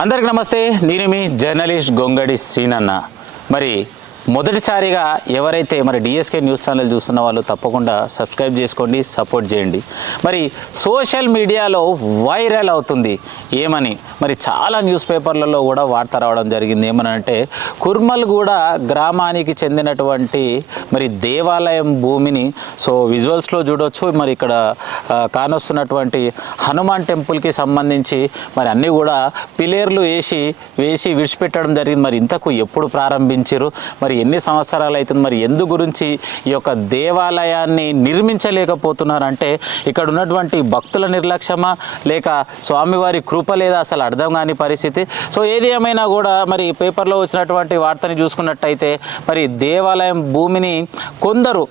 అందరికీ నమస్తే. నేను మీ జర్నలిస్ట్ గొంగడి సీనన్న. మరి మొదటిసారిగా ఎవరైతే మరి డిఎస్కే న్యూస్ ఛానల్ చూస్తున్న వాళ్ళు తప్పకుండా సబ్స్క్రైబ్ చేసుకోండి, సపోర్ట్ చేయండి. మరి సోషల్ మీడియాలో వైరల్ అవుతుంది ఏమని మరి చాలా న్యూస్ పేపర్లలో కూడా వార్త రావడం జరిగింది. ఏమనంటే కుర్మల్గూడ గ్రామానికి చెందినటువంటి మరి దేవాలయం భూమిని విజువల్స్లో చూడొచ్చు. మరి ఇక్కడ కానొస్తున్నటువంటి హనుమాన్ టెంపుల్కి సంబంధించి మరి అన్నీ కూడా పిలేర్లు వేసి విడిచిపెట్టడం జరిగింది. మరి ఇంతకు ఎప్పుడు ప్రారంభించారు, మరి ఎన్ని సంవత్సరాలు అవుతుంది, మరి ఎందు గురించి ఈ యొక్క దేవాలయాన్ని నిర్మించలేకపోతున్నారంటే ఇక్కడ ఉన్నటువంటి భక్తుల నిర్లక్ష్యమా లేక స్వామివారి కృప లేదా అసలు అర్థం కాని పరిస్థితి. ఏది ఏమైనా కూడా మరి పేపర్లో వచ్చినటువంటి వార్తని చూసుకున్నట్టయితే మరి దేవాలయం భూమిని కొందరు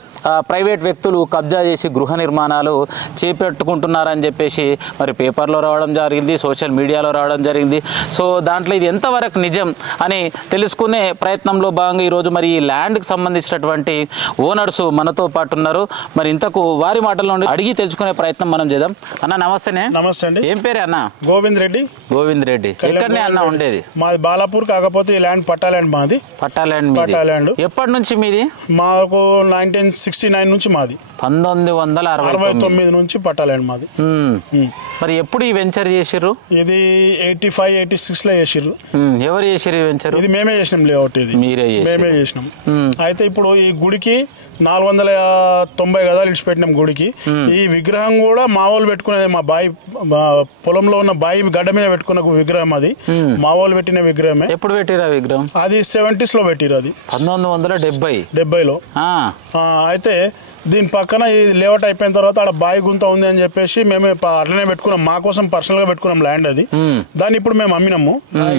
ప్రైవేట్ వ్యక్తులు కబ్జా చేసి గృహ నిర్మాణాలు చేపట్టుకుంటున్నారని చెప్పేసి మరి పేపర్లో రావడం జరిగింది, సోషల్ మీడియాలో రావడం జరిగింది. దాంట్లో ఇది ఎంతవరకు నిజం అని తెలుసుకునే ప్రయత్నంలో భాగంగా ఈరోజు మరి ఈ ల్యాండ్కి సంబంధించినటువంటి ఓనర్స్ మనతో పాటు ఉన్నారు. మరి ఇంతకు వారి మాటల్లో అడిగి తెలుసుకునే ప్రయత్నం మనం చేద్దాం. అన్న నమస్తేనే. నమస్తే అండి. ఏం పేరు అన్న? గోవింద్ రెడ్డి. గోవింద్ రెడ్డి. ఎక్కడనే అన్న ఉండేది? మాది బాలాపూర్, కాకపోతే ఈ ల్యాండ్ పట్టా ల్యాండ్ మాది. పట్టా ల్యాండ్. ఎప్పటి నుంచి మీది? మాకు 1969 నుంచి మాది. 1969 నుంచి పట్టా ల్యాండ్ మాది. మరి ఎప్పుడు ఈ వెంచర్ చేసిర్రు? ఇది 85-86 లో చేసిర్రు. ఎవరు చేసిర్రు ఈ వెంచర్? ఇది మేమే చేసినాం. లేఅవుట్ ఇది మేమే చేసినాం. అయితే ఇప్పుడు ఈ గుడికి 490 గదాలు ఇడిచిపెట్టినాం గుడికి. ఈ విగ్రహం కూడా మా వాళ్ళు పెట్టుకునేది, మా బాయి పొలంలో ఉన్న బాయి గడ్డ మీద పెట్టుకున్న విగ్రహం. అది మా వాళ్ళు పెట్టిన విగ్రహమే. ఎప్పుడు పెట్టిరా విగ్రహం? అది 70s లో పెట్టిరు. అది 1970లో. అయితే దీని పక్కన ఈ లేఅవుట్ అయిపోయిన తర్వాత ఆడ బాయి గుంత ఉంది అని చెప్పేసి మేము అట్లనే పెట్టుకున్నాం. మా కోసం పర్సనల్గా పెట్టుకున్నాం ల్యాండ్ అది. దాన్ని ఇప్పుడు మేము అమ్మినాము.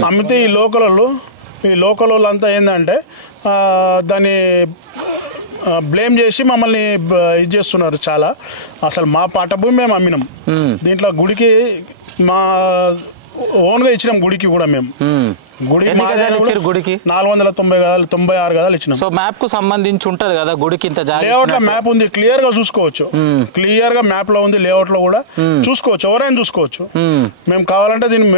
అమ్మితే ఈ లోకల్ వాళ్ళు అంతా ఏంటంటే దాన్ని బ్లేమ్ చేసి మమ్మల్ని ఇది చేస్తున్నారు చాలా. అసలు మా పాట భూమి మేము అమ్మినాం. దీంట్లో గుడికి మా ఓన్గా ఇచ్చినాం. గుడికి కూడా మేము గుడికి 490 గదాలు 96 గదాలు ఇచ్చినాం. మ్యాప్ కు సంబంధించి ఉంటది కదా గుడికి ఇంత లేఅవుట్ లో మ్యాప్ ఉంది, క్లియర్ గా చూసుకోవచ్చు. క్లియర్ గా మ్యాప్ లో ఉంది, లేఅవుట్ లో కూడా చూసుకోవచ్చు, ఎవరైనా చూసుకోవచ్చు. మేము కావాలంటే దీన్ని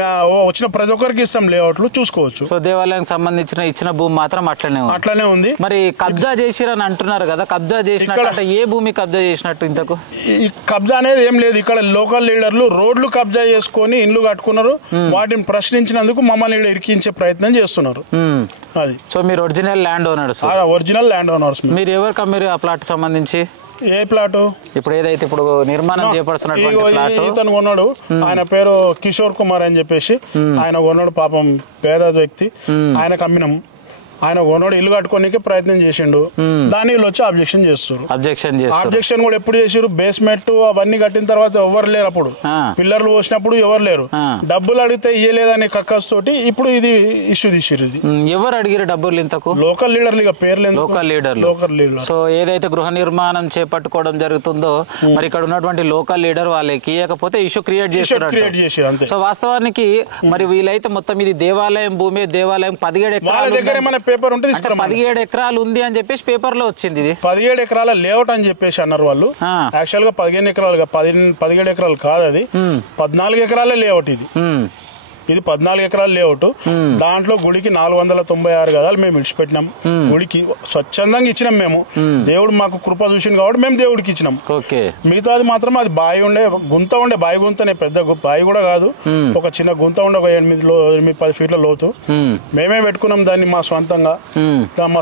వచ్చిన ప్రతి ఒక్కరికి ఇస్తాం, లేఅవుట్లు చూసుకోవచ్చు. దేవాలయానికి సంబంధించిన ఇచ్చిన భూమి మాత్రం అట్లనే ఉంది. మరి కబ్జా చేసిరని అంటున్నారు కదా, కబ్జా చేసినట్టు ఏ భూమి కబ్జా చేసినట్టు? ఇంతకు ఈ కబ్జా అనేది ఏం లేదు. ఇక్కడ లోకల్ లీడర్లు రోడ్లు కబ్జా చేసుకొని ఇండ్లు కట్టుకున్నారు. వాటిని ప్రశ్నించినందుకు మమ్మల్ని ఇరికించి ప్రయత్నం చేస్తున్నారు. అది మీరు original land owners? Original land owners. మీరు ఎవరికి మీరు ఆ ప్లాట్ సంబంధించి? ఏ ప్లాట్? ఇప్పుడు ఏదైతే ఇప్పుడు నిర్మాణం చేపడుతున్నటువంటి ఇతను కొన్నాడు. ఆయన పేరు కిషోర్ కుమార్ అని చెప్పేసి ఆయన కొన్నాడు. పాపం పేద వ్యక్తి. ఆయనకు అమ్మినాం. ఆయన కొన్నాడు, ఇల్లు కట్టుకోనికి ప్రయత్నం చేసిండు. దాన్ని వీళ్ళు వచ్చి అబ్జెక్షన్ చేస్తారు. అబ్జెక్షన్ కూడా ఎప్పుడు చేసారు? బేస్మెంట్ అవన్నీ కట్టిన తర్వాత ఎవరు లేరు. అప్పుడు పిల్లర్లు పోసినప్పుడు ఎవరు లేరు. డబ్బులు అడిగితే ఇయ్యలేదని కక్కస్ తోటి ఇప్పుడు ఇది ఇష్యూ తీసిరు. ఇది ఎవరు అడిగారు డబ్బులు? ఇంతకు లోకల్ లీడర్లు. ఇక పేర్లు లోకల్ లీడర్. ఏదైతే గృహ నిర్మాణం చేపట్టుకోవడం జరుగుతుందో మరి ఇక్కడ ఉన్నటువంటి లోకల్ లీడర్ వాళ్ళకి ఇవ్వకపోతే ఇష్యూ క్రియేట్ చేశారు అంతే. వాస్తవానికి మరి వీళ్ళైతే మొత్తం ఇది దేవాలయం భూమి, దేవాలయం 17 ఎకరాలు పేపర్ ఉంటే 17 ఎకరాలు ఉంది అని చెప్పేసి పేపర్ లో వచ్చింది. ఇది 17 ఎకరాల లేఅవుట్ అని చెప్పేసి అన్నారు వాళ్ళు. యాక్చువల్ గా 15 ఎకరాలు 17 ఎకరాలు కాదు, అది 14 ఎకరాల లేఅవుట్. ఇది 14 ఎకరాల లేఅవుట్. దాంట్లో గుడికి 496 గదాలు మేము ఇడిచిపెట్టినాం. గుడికి స్వచ్ఛందంగా ఇచ్చినాం మేము. దేవుడు మాకు కృప చూసింది కాబట్టి మేము దేవుడికి ఇచ్చినాం. మిగతాది మాత్రం అది బావి ఉండే, గుంత ఉండే. బావి గుంతనే, పెద్ద బావి కూడా కాదు, ఒక చిన్న గుంత ఉండే, ఒక 8-10 ఫీట్ల లోతు. మేమే పెట్టుకున్నాం దాన్ని మా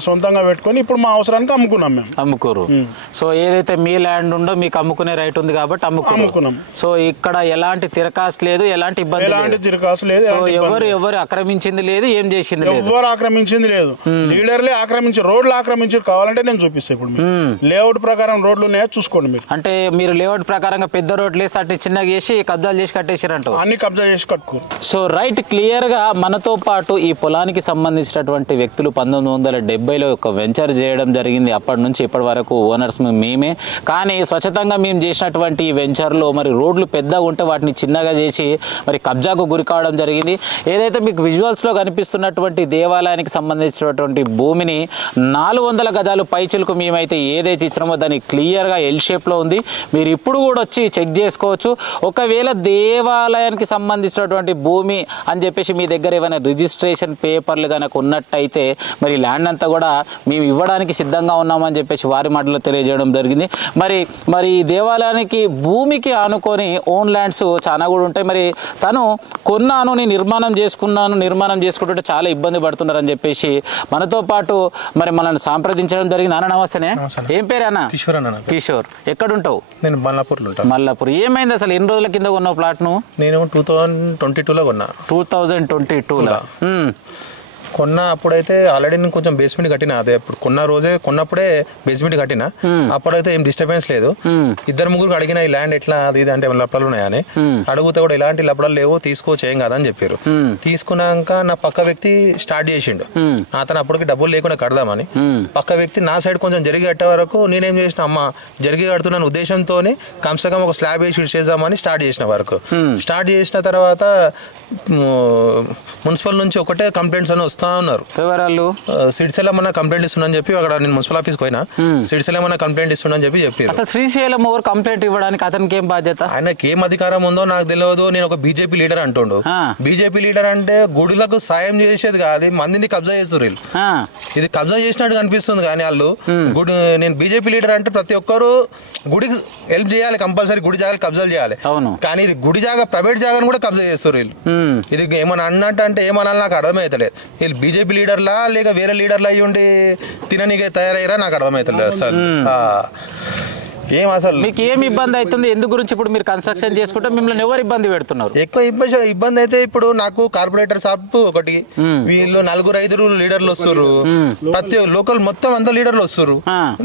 సొంతంగా పెట్టుకుని ఇప్పుడు మా అవసరానికి అమ్ముకున్నాం. మేము అమ్ముకోరు. ఏదైతే మీ ల్యాండ్ ఉందో మీకు అమ్ముకునే రైట్ ఉంది కాబట్టి అమ్ముకున్నాం. ఇక్కడ ఎలాంటి తిరకాసు లేదు, ఎలాంటి ఇబ్బంది లేదు. ఎవరు ఆక్రమించింది లేదు, ఏం చేసింది లేదు. ఎవరు ఆక్రమించింది లేదు. లీడర్లే ఆక్రమించారు, రోడ్లు ఆక్రమించారు. కావాలంటే నేను చూపిస్తాను. ఇప్పుడు లేఅవుట్ ప్రకారం రోడ్లు ఉన్నాయో చూసుకోండి మీరు. అంటే మీరు లేఅవుట్ ప్రకారంగా పెద్ద రోడ్లు వేసి అటు చిన్నగా చేసి కబ్జాలు చేసి కట్టేసారంట. అన్ని కబ్జా చేసి కట్టుకోరు. రైట్, క్లియర్ గా మనతో పాటు ఈ పొలానికి సంబంధించినటువంటి వ్యక్తులు 1970లో ఒక వెంచర్ చేయడం జరిగింది. అప్పటి నుంచి ఇప్పటి వరకు ఓనర్స్ మేమే. కానీ స్వచ్ఛతంగా మేము చేసినటువంటి ఈ వెంచర్లో మరి రోడ్లు పెద్దగా ఉంటే వాటిని చిన్నగా చేసి మరి కబ్జాకు గురి కావడం జరిగింది. ఏదైతే మీకు విజువల్స్లో కనిపిస్తున్నటువంటి దేవాలయానికి సంబంధించినటువంటి భూమిని 400 గజాలు పైచిలకు మేమైతే ఏదైతే ఇచ్చినామో దాన్ని క్లియర్గా ఎల్ షేప్లో ఉంది. మీరు ఇప్పుడు కూడా వచ్చి చెక్ చేసుకోవచ్చు. ఒకవేళ దేవాలయానికి సంబంధించినటువంటి భూమి అని చెప్పేసి మీ దగ్గర ఏమైనా రిజిస్ట్రేషన్ పేపర్లు కనుక ఉన్నట్టయితే మరి ల్యాండ్ అంతా కూడా మేము ఇవ్వడానికి సిద్ధంగా ఉన్నామని చెప్పేసి వారి మాటలో తెలియజేయడం జరిగింది. మరి ఈ దేవాలయానికి భూమికి ఆనుకొని ఓన్ ల్యాండ్స్ చాలా కూడా ఉంటాయి. మరి తను కొన్నాను, నేను నిర్మాణం చేసుకుంటుంటే చాలా ఇబ్బంది పడుతున్నారని చెప్పేసి మనతో పాటు మరి మనల్ని సంప్రదించడం జరిగింది. అన్న నమస్తేనే, ఏం పేరు అన్న? కిషోర్ అన్న. కిషోర్, ఎక్కడుంటావు? నేను మల్లాపూర్లో ఉంటాను. మల్లాపూర్. ఏమైంది అసలు? ఎన్ని రోజుల కింద కొన్నావు ప్లాట్ నువ్వు? నేను 2022లో కొన్నా. 2022లో కొన్న అప్పుడైతే ఆల్రెడీ నేను కొంచెం బేస్మెంట్ కట్టినా. అదే అప్పుడు కొన్నప్పుడే బేస్మెంట్ కట్టినా. అప్పుడైతే ఏం డిస్టర్బెన్స్ లేదు. 2-3 అడిగిన ఈ ల్యాండ్ ఎట్లా అది ఇది అంటే లపడాలు ఉన్నాయని అడిగితే కూడా ఇలాంటి లపడాలు లేవు, తీసుకోవచ్చు ఏం కాదని చెప్పారు. తీసుకున్నాక నా పక్క వ్యక్తి స్టార్ట్ చేసిండు. అతను అప్పటికి డబ్బులు లేకుండా కడదామని. పక్క వ్యక్తి నా సైడ్ కొంచెం జరిగి కట్టే వరకు నేనేం చేసిన, అమ్మ జరిగి కడుతున్నాను ఉద్దేశంతో కమ్సే కమ్ ఒక స్లాబ్ వేసి చేద్దామని స్టార్ట్ చేసిన వరకు. స్టార్ట్ చేసిన తర్వాత మున్సిపల్ నుంచి ఒకటే కంప్లైంట్స్ అని వస్తా ఉన్నారు. శ్రీశైలం అన్న కంప్లైంట్ ఇస్తున్నా చెప్పి అక్కడ నేను మున్సిపల్ ఆఫీస్ పోయినా. శ్రీశైలం అన్న కంప్లైంట్ ఇస్తున్నా చెప్పి చెప్పారు. శ్రీశైలం కంప్లైంట్ ఇవ్వడానికి అతనికి ఏం బాధ్యత? ఆయనకి ఏం అధికారం ఉందో నాకు తెలియదు. నేను ఒక బీజేపీ లీడర్ అంటుండు. బీజేపీ లీడర్ అంటే గుడిలకు సాయం చేసేది కాదు, మందిని కబ్జా చేస్తారు వీళ్ళు. ఇది కబ్జా చేసినట్టు కనిపిస్తుంది కానీ వాళ్ళు గుడి, నేను బీజేపీ లీడర్ అంటే ప్రతి ఒక్కరు గుడికి హెల్ప్ చేయాలి, కంపల్సరీ గుడి జాగాలు కబ్జాలు చేయాలి. కానీ ఇది గుడి జాగా ప్రైవేట్ జాగాను కూడా కబ్జా చేస్తారు వీళ్ళు. ఇది ఏమన్నా అన్నట్టు అంటే ఏమన్నా నాకు అర్థమవుతలేదు. వీళ్ళు బీజేపీ లీడర్లా లేక వేరే లీడర్లా అయ్యి ఉండి తిననీకే తయారయ్యారా నాకు అర్థమవుతలేదు అసలు. ఏం అసలు మీకు ఏం ఇబ్బంది అవుతుంది? ఎందు గురించి ఇప్పుడు మీరు కన్స్ట్రక్షన్ చేసుకుంటే మిమ్మల్ని ఎవరు ఇబ్బంది పెడుతున్నారు? ఎక్కువ ఇబ్బంది అయితే ఇప్పుడు నాకు కార్పొరేటర్ షాప్ ఒకటి, వీళ్ళు 4-5 లీడర్లు వస్తారు. ప్రతి లోకల్ మొత్తం అంతా లీడర్లు వస్తారు.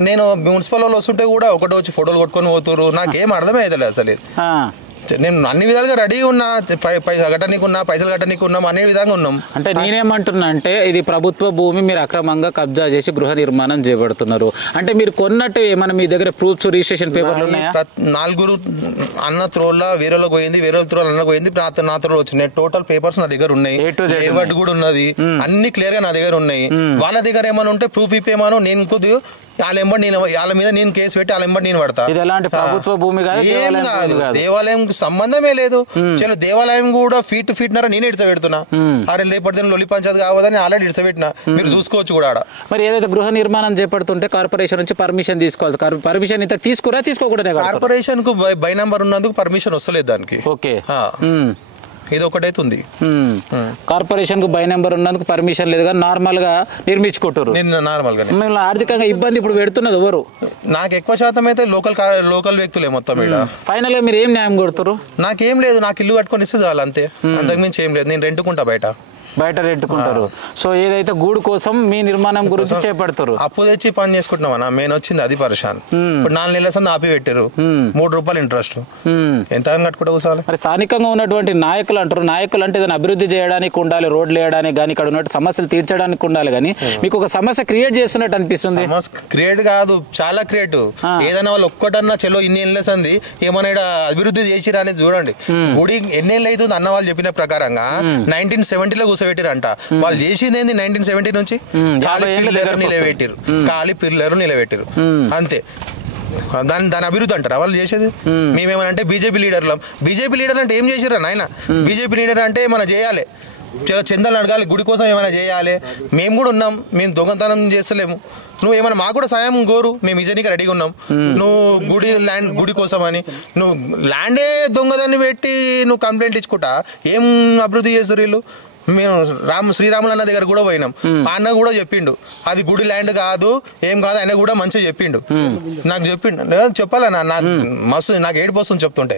నేను మున్సిపల్ వాళ్ళు వస్తుంటే కూడా ఒకటి వచ్చి ఫోటోలు కొట్టుకొని పోతారు. నాకేం అర్థమే అవుతలేదు అసలు. నేను అన్ని విధాలుగా రెడీగా ఉన్నా, పైసలు కట్టనీకి ఉన్నాం, అన్ని విధంగా ఉన్నాం. అంటే నేనేమంటున్నా అంటే ఇది ప్రభుత్వ భూమి, మీరు అక్రమంగా కబ్జా చేసి గృహ నిర్మాణం చేయబడుతున్నారు అంటే మీరు కొన్నట్టు ఏమైనా మీ దగ్గర ప్రూఫ్స్, రిజిస్ట్రేషన్ పేపర్లు ఉన్నాయా? 4 అన్న త్రోల్ వేరేలో పోయింది, వేరే త్రోల్ అన్న పోయింది, నా త్రోల్ వచ్చినాయి. టోటల్ పేపర్స్ నా దగ్గర ఉన్నాయి, ఏవట్ కూడా ఉన్నది, అన్ని క్లియర్ గా నా దగ్గర ఉన్నాయి. వాళ్ళ దగ్గర ఏమైనా ఉంటే ప్రూఫ్ ఇప్పేమాను, నేను కొద్దిగా వాళ్ళ మీద నేను కేసు పెట్టి వాళ్ళ ఎంబడి నేను పడతా. ప్రభుత్వ భూమి ఏం కాదు, దేవాలయం సంబంధమే లేదు. చలో దేవాలయం కూడా ఫీట్నర నేను ఇడిసపెడుతున్నా. అరే రేపటి లొలి పంచాయతీ కావద్దని ఆల్రెడీ ఇడిసపెట్టినా, మీరు చూసుకోవచ్చు కూడా. మరి ఏదైతే గృహ నిర్మాణం చేపడుతుంటే కార్పొరేషన్ నుంచి పర్మిషన్ తీసుకోవాలి. పర్మిషన్ ఇంత తీసుకోకూడదు. కార్పొరేషన్ కు బై నంబర్ ఉన్నందుకు పర్మిషన్ వస్తలేదు దానికి. ఓకే, ఇది ఒకటైతే ఉంది. కార్పొరేషన్ కు బై నెంబర్ ఉన్నందుకు పర్మిషన్ లేదు కానీ నార్మల్ గా నిర్మించుకుంటారు. నార్మల్ గా మిమ్మల్ని ఆర్థికంగా ఇబ్బంది ఇప్పుడు పెడుతున్నది ఎవరు? నాకు ఎక్కువ శాతం అయితే లోకల్ వ్యక్తులే మొత్తం. ఫైనల్ గా మీరు ఏం న్యాయం కొడుతారు? నాకేం లేదు, నాకు ఇల్లు కట్టుకొని ఇస్తే చాలు అంతే, అంతకుమించి ఏం లేదు. నేను రెంట్కుంటా, బయట రెంటుకుంటారు. సో ఏదైతే గూడు కోసం మీ నిర్మాణం గురించి చేపడతారు. అప్పు తెచ్చి పని చేసుకుంటున్నాం అన్న, మెయిన్ వచ్చింది అది పరిశాన్. ఇప్పుడు 4 నెలల సంది ఆపి పెట్టారు, 3 రూపాయలు ఇంట్రెస్ట్. ఎంత కట్టుకుంటా కూర్చోవాలి? మరి స్థానికంగా ఉన్నటువంటి నాయకులు అంటారు, నాయకులు అంటే దాన్ని అభివృద్ధి చేయడానికి ఉండాలి, రోడ్లు వేయడానికి కానీ, ఇక్కడ ఉన్నట్టు సమస్యలు తీర్చడానికి ఉండాలి. కానీ మీకు ఒక సమస్య క్రియేట్ చేస్తున్నట్టు అనిపిస్తుంది. క్రియేట్ కాదు, చాలా క్రియేటివ్. ఏదైనా వాళ్ళు ఒక్కటన్నా చలో ఇన్ని ఏళ్ళ సంది ఏమైనా అభివృద్ధి చేసిరా అనేది చూడండి. గుడి ఎన్నేళ్ళు అవుతుంది అన్న వాళ్ళు చెప్పిన ప్రకారంగా 1970లో కూర్చోబెట్టిరంట. వాళ్ళు చేసింది ఏంది 1970 నుంచి? ఖాళీ పిల్లరు నిలబెట్టిరు అంతే. దాని అభివృద్ధి అంటారా వాళ్ళు చేసేది? మేమేమనంటే బీజేపీ లీడర్ అంటే ఏం చేసిరా నాయన? బీజేపీ లీడర్ అంటే ఏమైనా చేయాలి, చాలా చందాలు అడగాలి, గుడి కోసం ఏమైనా చేయాలి. మేము కూడా ఉన్నాం, మేము దొంగతనం చేస్తలేము. నువ్వు ఏమైనా మాకు కూడా సాయం కోరు, మేము ఇజనీకి రెడీగా ఉన్నాం. నువ్వు గుడి కోసం అని నువ్వు ల్యాండే దొంగదాన్ని పెట్టి నువ్వు కంప్లైంట్ ఇచ్చుకుంటా ఏం అభివృద్ధి చేస్తారు వీళ్ళు? మేము శ్రీరాములు అన్న దగ్గర కూడా పోయినాం, అన్న కూడా చెప్పిండు అది గుడి ల్యాండ్ కాదు, ఏం కాదు. ఆయన కూడా మంచిగా చెప్పిండు, నాకు చెప్పాలన్నా, నాకు ఏడుపు వస్తుంది చెప్తుంటే.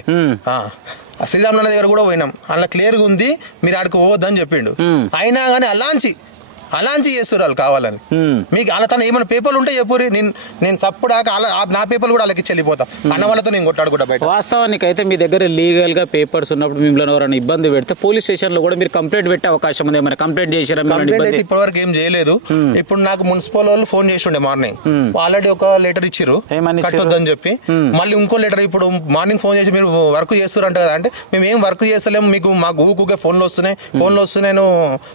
శ్రీరాములు అన్న దగ్గర కూడా పోయినాం, అలా క్లియర్గా ఉంది, మీరు ఆడికి పోవద్దని చెప్పిండు. అయినా కానీ అలాంచి అలాంటి చేస్తారు వాళ్ళు కావాలని. మీకు అలా తన ఏమైనా పేపర్లు ఉంటే చెప్పురి, నేను చప్పుడాక నా పేపర్లు కూడా వాళ్ళకి చెల్లిపోతా అన్న వాళ్ళతో నేను కొట్టాడుకుంటా బయట. వాస్తవానికి అయితే మీ దగ్గర లీగల్ గా పేపర్స్ ఉన్నప్పుడు మిమ్మల్ని ఎవరైనా ఇబ్బంది పెడితే పోలీస్ స్టేషన్ లో కూడా మీరు కంప్లైంట్ పెట్టే అవకాశం ఉంది. ఏమైనా కంప్లైంట్ చేశారా? ఇప్పటివరకు ఏం చేయలేదు. ఇప్పుడు నాకు మున్సిపల్ వాళ్ళు ఫోన్ చేసి ఉండే మార్నింగ్, ఆల్రెడీ ఒక లెటర్ ఇచ్చిర్రు కట్టొద్దని చెప్పి. మళ్ళీ ఇంకో లెటర్ ఇప్పుడు మార్నింగ్ ఫోన్ చేసి మీరు వర్క్ చేస్తారంట కదా అంటే మేము ఏం వర్క్ చేస్తలేము, మీకు మాకు ఊకే ఫోన్లు వస్తున్నాయి నేను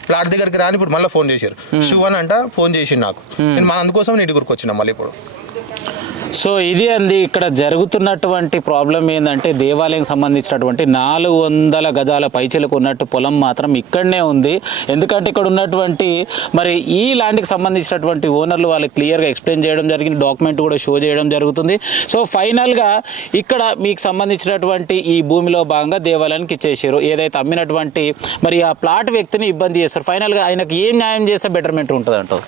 ప్లాట్ దగ్గరికి రాని. ఇప్పుడు మళ్ళీ ఫోన్ చేశారు షూ అని అంట, ఫోన్ చేసి నాకు నేను అందుకోసం నేను ఇటుకురికి వచ్చినా మళ్ళీ ఇప్పుడు. సో ఇది అంది ఇక్కడ జరుగుతున్నటువంటి ప్రాబ్లం ఏంటంటే దేవాలయం సంబంధించినటువంటి 400 గజాల పైచలకు ఉన్నట్టు పొలం మాత్రం ఇక్కడనే ఉంది. ఎందుకంటే ఇక్కడ ఉన్నటువంటి మరి ఈ ల్యాండ్కి సంబంధించినటువంటి ఓనర్లు వాళ్ళు క్లియర్గా ఎక్స్ప్లెయిన్ చేయడం జరిగింది, డాక్యుమెంట్ కూడా షో చేయడం జరుగుతుంది. సో ఫైనల్గా ఇక్కడ మీకు సంబంధించినటువంటి ఈ భూమిలో భాగంగా దేవాలయానికి ఇచ్చేసారు. ఏదైతే అమ్మినటువంటి మరి ఆ ప్లాట్ వ్యక్తిని ఇబ్బంది చేస్తారు. ఫైనల్గా ఆయనకి ఏం న్యాయం చేస్తే బెటర్మెంట్ ఉంటుంది అంటారు?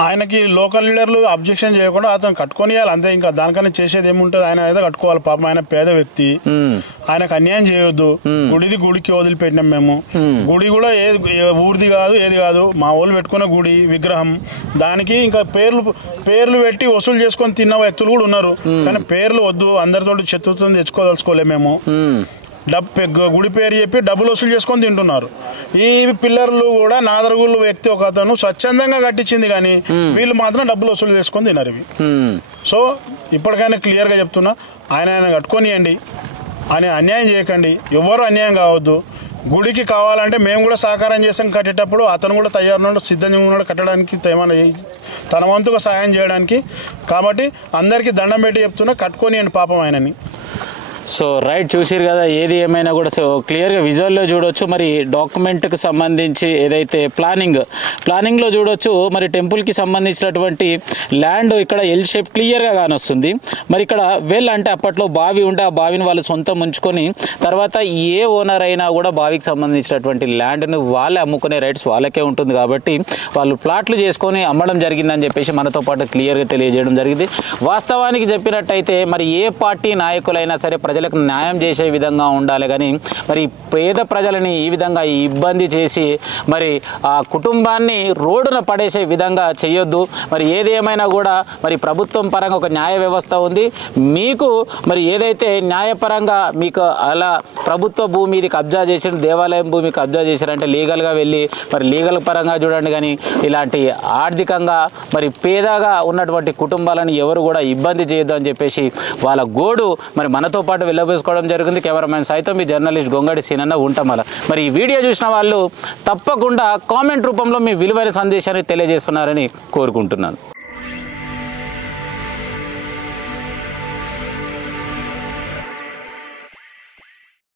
ఆయనకి లోకల్ లీడర్లు అబ్జెక్షన్ చేయకుండా అతను కట్టుకొని అంతే, ఇంకా దానికన్నా చేసేది ఏముంటుంది, ఆయన అయితే కట్టుకోవాలి. పాపం ఆయన పేద వ్యక్తి, ఆయనకు అన్యాయం చేయొద్దు. గుడిది గుడికి వదిలిపెట్టినాం మేము. గుడి కూడా ఊరిది కాదు ఏది కాదు, మా వాళ్ళు పెట్టుకున్న గుడి విగ్రహం. దానికి ఇంకా పేర్లు పెట్టి వసూలు చేసుకొని తిన్న వ్యక్తులు కూడా ఉన్నారు. కానీ పేర్లు వద్దు, అందరితో శత్రుత్వం తెచ్చుకోదలుచుకోలే మేము. గుడి పేరు చెప్పి డబ్బులు వసూలు చేసుకొని తింటున్నారు. ఈ పిల్లర్లు కూడా నాదరగుళ్ళు వ్యక్తి ఒక అతను స్వచ్ఛందంగా కట్టించింది, కానీ వీళ్ళు మాత్రం డబ్బులు వసూలు చేసుకొని తిన్నారు ఇవి. సో ఇప్పటికైనా క్లియర్గా చెప్తున్నా, ఆయన కట్టుకొనియండి, ఆయన అన్యాయం చేయకండి, ఎవరు అన్యాయం కావద్దు. గుడికి కావాలంటే మేము కూడా సహకారం చేసాం కట్టేటప్పుడు, అతను కూడా తయారు సిద్ధంగా ఉన్నాడు కట్టడానికి, తన వంతుగా సహాయం చేయడానికి. కాబట్టి అందరికీ దండం పెట్టి చెప్తున్నా, కట్టుకొనియండి పాపం ఆయనని. సో రైట్, చూసిరు కదా. ఏది ఏమైనా కూడా సో క్లియర్గా విజువల్లో చూడొచ్చు. మరి డాక్యుమెంట్కి సంబంధించి ఏదైతే ప్లానింగ్లో చూడొచ్చు. మరి టెంపుల్కి సంబంధించినటువంటి ల్యాండ్ ఇక్కడ ఎల్ షేప్ క్లియర్గా కానొస్తుంది. మరి ఇక్కడ వెల్ అంటే అప్పట్లో బావి ఉంటే ఆ బావిని వాళ్ళు సొంతం ఉంచుకొని తర్వాత ఏ ఓనర్ అయినా కూడా బావికి సంబంధించినటువంటి ల్యాండ్ను వాళ్ళే అమ్ముకునే రైట్స్ వాళ్ళకే ఉంటుంది. కాబట్టి వాళ్ళు ప్లాట్లు చేసుకొని అమ్మడం జరిగిందని చెప్పేసి మనతో పాటు క్లియర్గా తెలియజేయడం జరిగింది. వాస్తవానికి చెప్పినట్టయితే మరి ఏ పార్టీ నాయకులైనా సరే ప్రజలకు న్యాయం చేసే విధంగా ఉండాలి, కానీ మరి పేద ప్రజలని ఈ విధంగా ఇబ్బంది చేసి మరి ఆ కుటుంబాన్ని రోడ్డున పడేసే విధంగా చేయొద్దు. మరి ఏది ఏమైనా కూడా మరి ప్రభుత్వం పరంగా ఒక న్యాయ వ్యవస్థ ఉంది. మీకు మరి ఏదైతే న్యాయపరంగా మీకు అలా ప్రభుత్వ భూమి ఇది కబ్జా చేసి దేవాలయం భూమి కబ్జా చేశారంటే లీగల్గా వెళ్ళి మరి లీగల్ పరంగా చూడండి. కానీ ఇలాంటి ఆర్థికంగా మరి పేదగా ఉన్నటువంటి కుటుంబాలను ఎవరు కూడా ఇబ్బంది చేయొద్దు అని చెప్పేసి వాళ్ళ గోడు మరి మనతో పాటు వెళ్ళబోసుకోవడం జరిగింది. కెమెరామెన్ సైతం మీ జర్నలిస్ట్ గొంగడి సీనన్న ఉంటామల. మరి ఈ వీడియో చూసిన వాళ్ళు తప్పకుండా కామెంట్ రూపంలో మీ విలువైన సందేశాన్ని తెలియజేస్తున్నారని కోరుకుంటున్నాను.